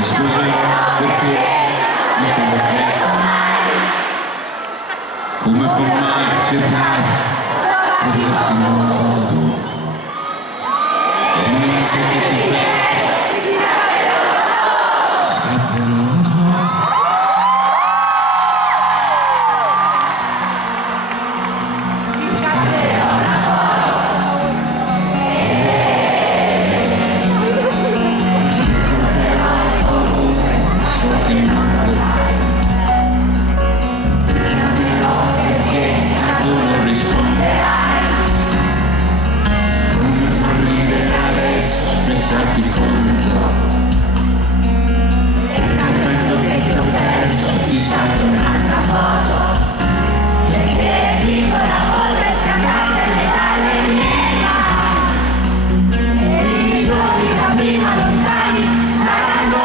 ti sposerò perché non te lo chiedo. Come fai mai a cercare di averti in un modo e non sai che ti becca scapperò una foto. Ti scapperò una foto. Che non vorrai, ti chiamerò perché tu non risponderai. Come fa ridere adesso pensarti come un gioco, e capendo che ti ho perso ti scatto un'altra foto, perché piccola potresti andartene dalle mie mani, e i giorni da prima lontani saranno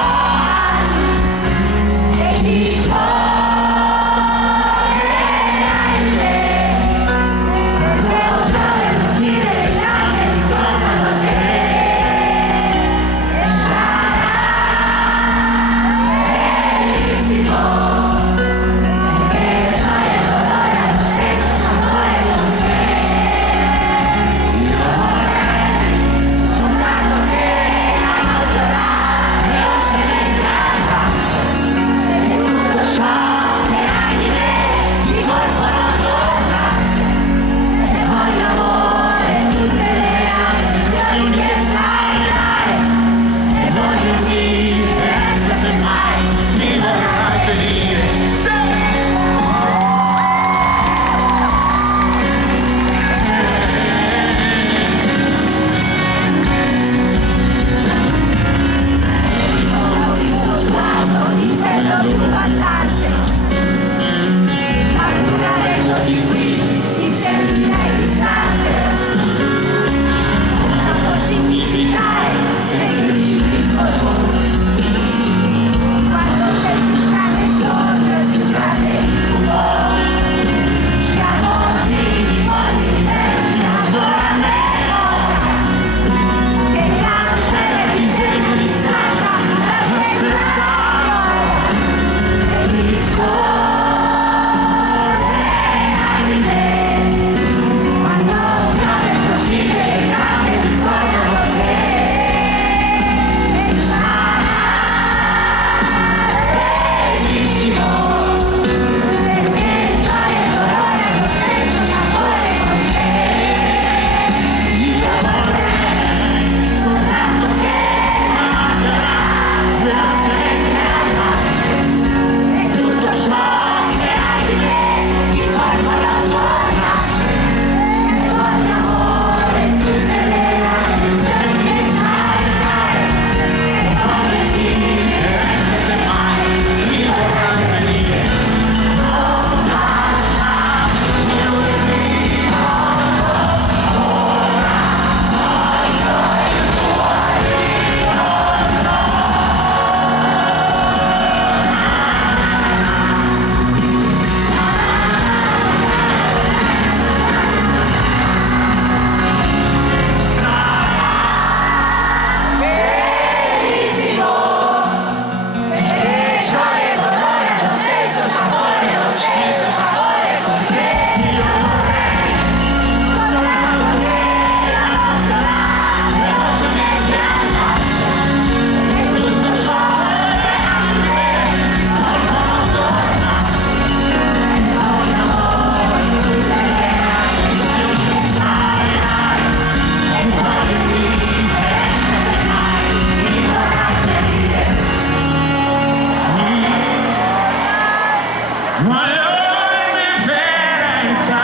My only differenza